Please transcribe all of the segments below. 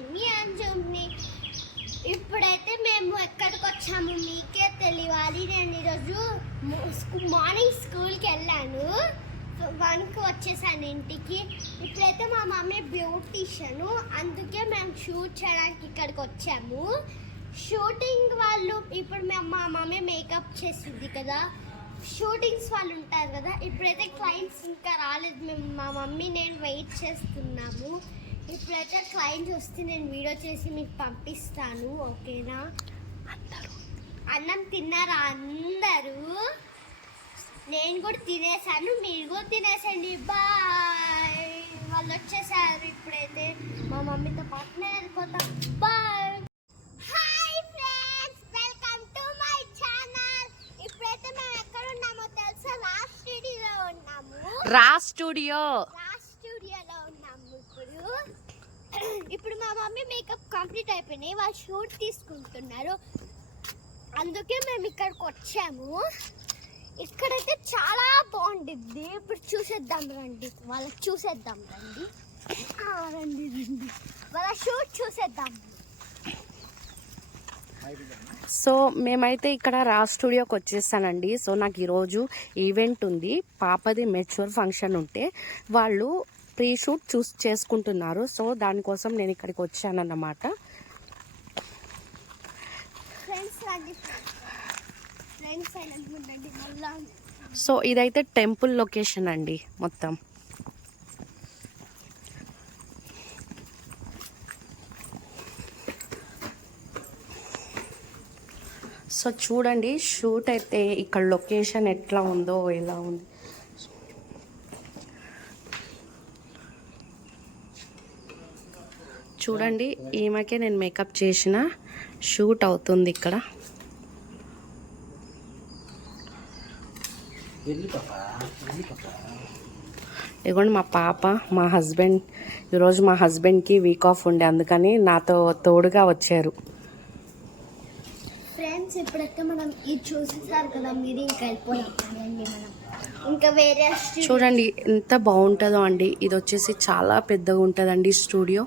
నేను అంజుమ్ని. ఇప్పుడైతే మేము ఎక్కడికి వచ్చాము మీకే తెలియాలి. నేను ఈరోజు మార్నింగ్ స్కూల్కి వెళ్ళాను, 1కి వచ్చేసాను ఇంటికి. ఇప్పుడైతే మా మమ్మీ బ్యూటీషియను, అందుకే మేము షూట్ చేయడానికి ఇక్కడికి వచ్చాము. షూటింగ్ వాళ్ళు ఇప్పుడు మా మమ్మీ మేకప్ చేస్తుంది కదా, షూటింగ్స్ వాళ్ళు ఉంటారు కదా. ఇప్పుడైతే క్లయింట్స్ ఇంకా రాలేదు, మేము మా మమ్మీ నేను వెయిట్ చేస్తున్నాము. ఇప్పుడైతే క్లయింట్స్ వస్తే నేను వీడియో చేసి మీకు పంపిస్తాను, ఓకేనా? అన్నం తిన్నారా అందరూ? నేను కూడా తినేసాను, మీరు కూడా తినేసండి. బాయ్. వాళ్ళు వచ్చేసారు. ఇప్పుడైతే మా మమ్మీతో పాటు నేను వెళ్ళిపోతాం. Bye. Hi friends, welcome to my channel. ఇప్పుడైతే మేము ఎక్కడ ఉన్నామో తెలుసా? రాజ్ స్టూడియోలో ఉన్నాము. రాజ్ స్టూడియోలో ఉన్నాము. ఇప్పుడు మా మమ్మీ మేకప్ కంప్లీట్ అయిపోయినాయి, వాళ్ళు షూట్ తీసుకుంటున్నారు, అందుకే మేము ఇక్కడికి వచ్చాము. ఇక్కడైతే చాలా బాగుంటుంది. ఇప్పుడు చూసేద్దాం రండి, వాళ్ళకి చూసేద్దాం రండి. రండి రండి, వాళ్ళ షూట్ చూసేద్దాం. సో మేమైతే ఇక్కడ రాజ్ స్టూడియోకి వచ్చేసానండి. సో నాకు ఈరోజు ఈవెంట్ ఉంది, పాపది మెచ్యూర్ ఫంక్షన్ ఉంటే వాళ్ళు ప్రీ షూట్ చేసుకుంటున్నారు. సో దానికోసం నేను ఇక్కడికి వచ్చానన్నమాట. సో ఇదైతే టెంపుల్ లొకేషన్ అండి మొత్తం. సో చూడండి షూట్ అయితే ఇక్కడ లొకేషన్ ఎట్లా ఉందో, ఎలా ఉంది చూడండి. ఈమెకే నేను మేకప్ చేసిన షూట్ అవుతుంది ఇక్కడ. ఇదిగోండి మా పాప, మా హస్బెండ్. ఈరోజు మా హస్బెండ్కి వీక్ ఆఫ్ ఉండే, అందుకని నాతో తోడుగా వచ్చారు. ఫ్రెండ్స్ ఇప్పుడైతే మనం ఇది చూసేసారు కదా, మీరు ఇంకా వెళ్ళిపోయాం. ఇంకా వేరే చూడండి ఎంత బాగుంటుందో అండి. ఇది వచ్చేసి చాలా పెద్దగా ఉంటుందండి స్టూడియో.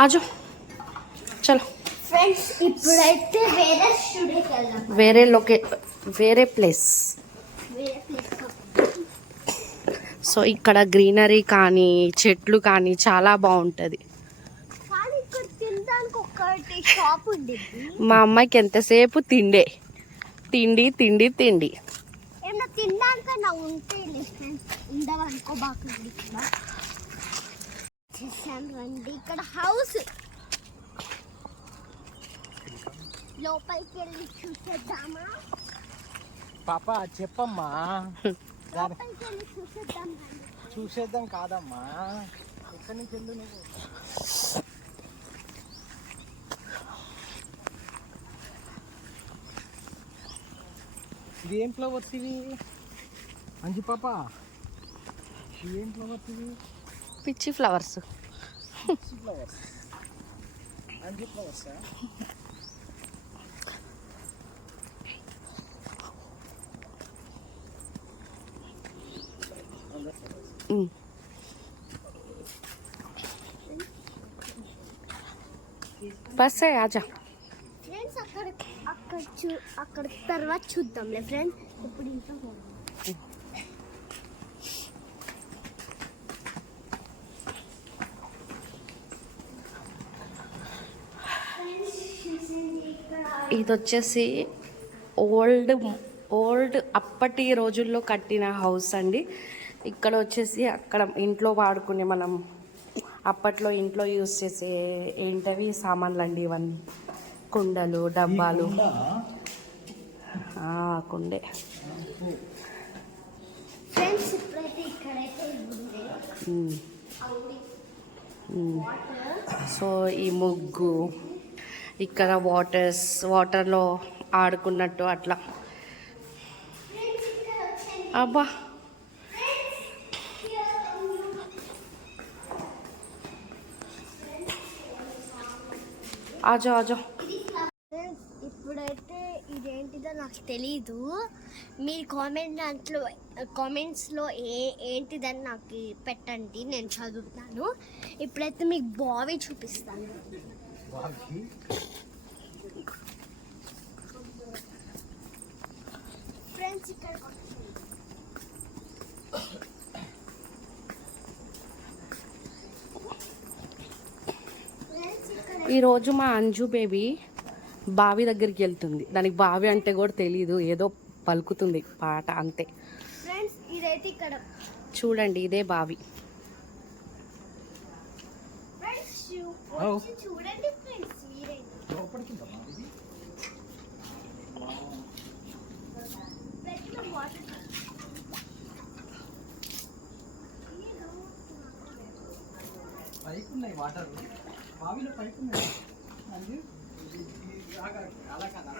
ఆజో చలో ఫ్రెండ్స్, ఇప్పుడైతే వేరే స్టూడియోకి వెళ్దాం. వేరే ప్లేస్. సో ఇక్కడ గ్రీనరీ కానీ చెట్లు కానీ చాలా బాగుంటుంది. మా అమ్మాయికి ఎంతసేపు తిండి ఏమన్నా తినడానికన్నా ఉంటే ఉండవనుకో. బాగా రండి, ఇక్కడ హౌస్ లోపలికి వెళ్ళి చూసేద్దామా? పాప చెప్పమ్మా. లోపలికి వెళ్ళి చూసేద్దాం. చూసేద్దాం కాదమ్మా, ఎక్కడి నుంచి వెళ్ళు నువ్వు? ఇది ఏం ఫ్లవర్స్ ఇవి అంజి పాప? ఇవి ఏం ఫ్లవర్స్ ఇవి? పిచ్చి ఫ్లవర్స్. ఫ్లవర్స్ అంజి ఫ్లవర్సా? బస్ ఆజా. ఫ్రెండ్స్ అక్కడ తర్వాత చూద్దాంలే ఫ్రెండ్స్. ఇప్పుడు ఇంట్లో ఇది వచ్చేసి ఓల్డ్ అప్పటి రోజుల్లో కట్టిన హౌస్ అండి. ఇక్కడ వచ్చేసి అక్కడ ఇంట్లో వాడుకునే, మనం అప్పట్లో ఇంట్లో యూజ్ చేసే ఏంటవి సామాన్లు అండి ఇవన్నీ. కుండలు, డబ్బాలు. కుండే. సో ఈ ముగ్గు, ఇక్కడ వాటర్లో ఆడుకున్నట్టు అట్లా. అబ్బా ఆజో. ఇప్పుడైతే ఇదేంటిదో నాకు తెలీదు. మీ కామెంట్స్లో ఏంటిదని నాకు పెట్టండి, నేను చదువుతాను. ఇప్పుడైతే మీకు బావి చూపిస్తాను. ఫ్రెండ్స్ ఇక్కడ ఈరోజు మా అంజు బేబీ బావి దగ్గరికి వెళ్తుంది. దానికి బావి అంటే కూడా తెలీదు, ఏదో పలుకుతుంది పాట అంతే. ఫ్రెండ్స్ ఇదైతే ఇక్కడ చూడండి, ఇదే బావి. ఫ్రెండ్స్ చూడండి ఫ్రెండ్స్, పైకి ఉన్నాయి వాటర్, బావిలో పైకి ఉన్నాయి. అలా కదా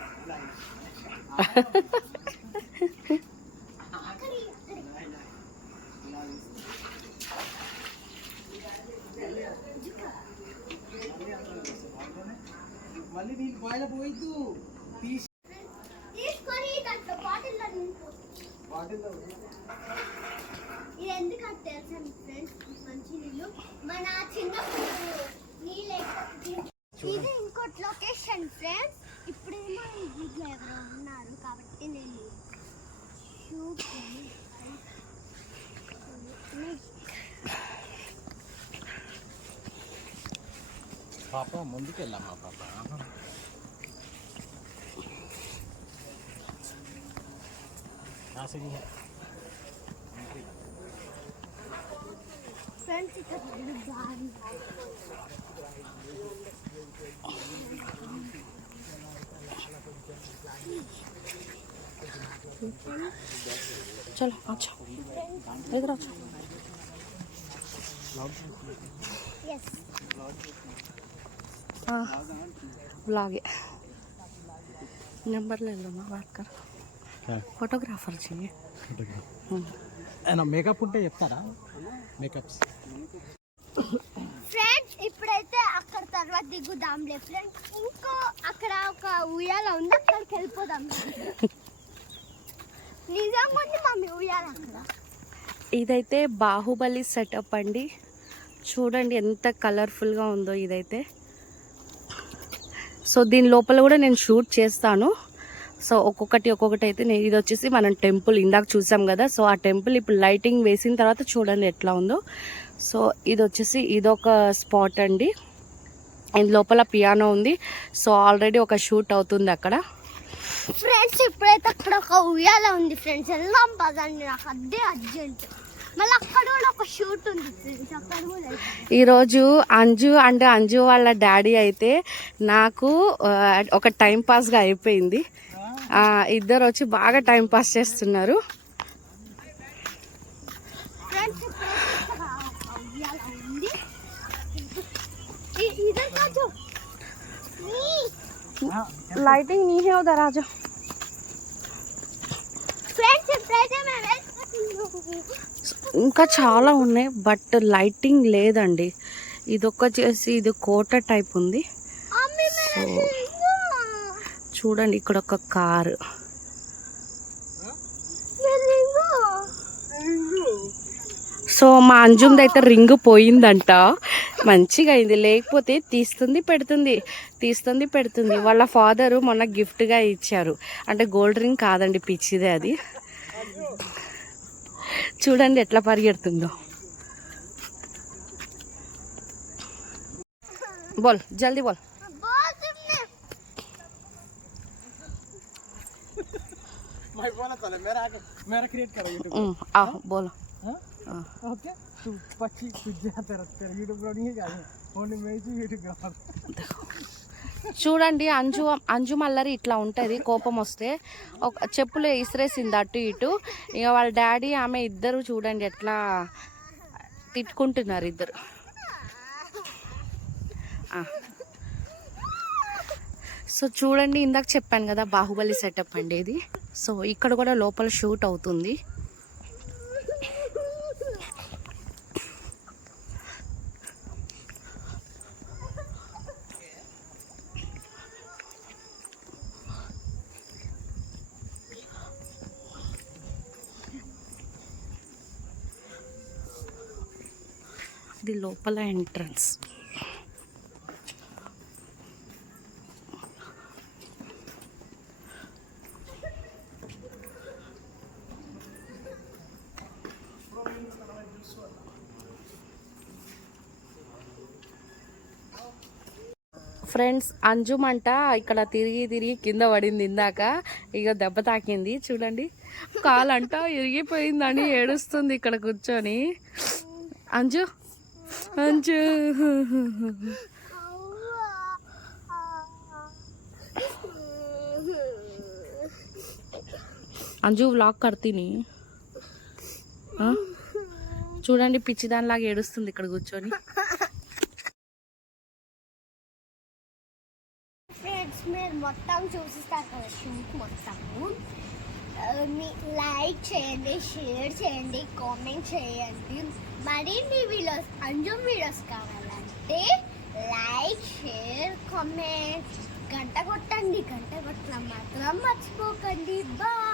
మళ్ళీ నీళ్ళు బాయిలో పోయిద్దు, తీసుకొని దాంట్లో బాటిల్లో నింపు. బాటిల్లో ఇది ఎందుకంటే తెలుసా ఫ్రెండ్స్, మంచి నీళ్ళు మన చిన్నప్పుడు నీళ్ళు. ఇది ఇంకోటి లొకేషన్ ఫ్రెండ్స్. ఇప్పుడేమో ఈ వీధిలో ఎవరో ఉన్నారు కాబట్టి నేను షూట్ పాప ముందుకెళ్ళమ్మా పాప. ఫ్రెండ్స్ ఇక్కడ బావి. చలో అచ్చా, ఇద్దరు అచ్చా. ఎస్ ब्लॉग है, नंबर ले लो ना, बात कर. फोटोग्राफर चाहिए. మేకప్ ఉంటే చెప్తారా? మేకప్స్ ఫ్రెండ్స్ ఇప్పుడైతే అక్కడ తర్వాత దిగుదాంలే ఫ్రెండ్స్. ఇంకో అక్కడ ఒక ఉయ్యాల ఉంది, అక్కడికి వెళ్ళిపోదాం. నిజంగా ఉంది మమ్మీ ఉయ్యాల అక్కడ. ఇదైతే బాహుబలి సెటప్ అండి. చూడండి ఎంత కలర్ఫుల్గా ఉందో ఇదైతే. సో దీని లోపల కూడా నేను షూట్ చేస్తాను. సో ఒక్కొక్కటి అయితే ఇది వచ్చేసి మనం టెంపుల్ ఇందాక చూసాం కదా. సో ఆ టెంపుల్ ఇప్పుడు లైటింగ్ వేసిన తర్వాత చూడండి ఎట్లా ఉందో. సో ఇది వచ్చేసి ఇదొక స్పాట్ అండి. ఇది లోపల పియానో ఉంది. సో ఆల్రెడీ ఒక షూట్ అవుతుంది అక్కడ. ఫ్రెండ్స్ ఇప్పుడైతే అక్కడ ఒక ఉయ్యాల ఉంది ఫ్రెండ్స్, వెళ్దాం పదండి. నాకు అదే అర్జెంట్. మళ్ళీ అక్కడ కూడా ఒక షూట్ ఉంది ఫ్రెండ్స్, అక్కడ కూడా. ఈరోజు అంజు వాళ్ళ డాడీ అయితే నాకు ఒక టైం పాస్గా అయిపోయింది. ఇద్దరు వచ్చి బాగా టైం పాస్ చేస్తున్నారు. లైటింగ్ నీహే ఉదర్ రాజా. ఇంకా చాలా ఉన్నాయి బట్ లైటింగ్ లేదండి. ఇది కోట టైప్ ఉంది. సో చూడండి ఇక్కడ ఒక కారు. సో మా అంజుమ్ది అయితే రింగ్ పోయిందంట. మంచిగా అయింది, లేకపోతే తీస్తుంది పెడుతుంది. వాళ్ళ ఫాదరు మొన్న గిఫ్ట్గా ఇచ్చారు. అంటే గోల్డ్ రింగ్ కాదండి, పిచ్చిదే అది. చూడండి ఎట్లా పరిగెడుతుందో. బోల్ జల్దీ బోల్. मेरा क्रिएट करो यूट्यूब. बोलो. ओके तू पक्षी कुछ जाता रहता है यूट्यूब नहीं है ओनली मैं ही यूट्यूब. చూడండి అంజు మల్లరి ఇట్లా ఉంటుంది. కోపం వస్తే ఒక చెప్పులు ఇసిరేసింది అటు ఇటు. ఇక వాళ్ళ డాడీ ఆమె ఇద్దరు చూడండి ఎట్లా తిట్టుకుంటున్నారు ఇద్దరు. సో చూడండి ఇందాక చెప్పాను కదా బాహుబలి సెటప్ అండి ఇది. సో ఇక్కడ కూడా లోపల షూట్ అవుతుంది. ఇది లోపల ఎంట్రన్స్. ఫ్రెండ్స్, అంజుమంట ఇక్కడ తిరిగి తిరిగి కింద పడింది ఇందాక. ఇక దెబ్బ తాకింది చూడండి, కాలంట ఇరిగిపోయిందని ఏడుస్తుంది ఇక్కడ కూర్చొని. అంజు అంజు అంజు వ్లాగ్ కర్తీని చూడండి, పిచ్చిదానిలాగా ఏడుస్తుంది ఇక్కడ కూర్చొని. ఫ్రెండ్స్, మీరు మొత్తం చూసిస్తారు కదా షూట్ మొత్తము. మీ లైక్ చేయండి, షేర్ చేయండి, కామెంట్ చేయండి. మరిన్ని వీడియోస్ అంజు వీడియోస్ కావాలంటే లైక్, షేర్, కామెంట్, గంట కొట్టండి. గంట కొట్టడం మాత్రం మర్చిపోకండి. బాయ్.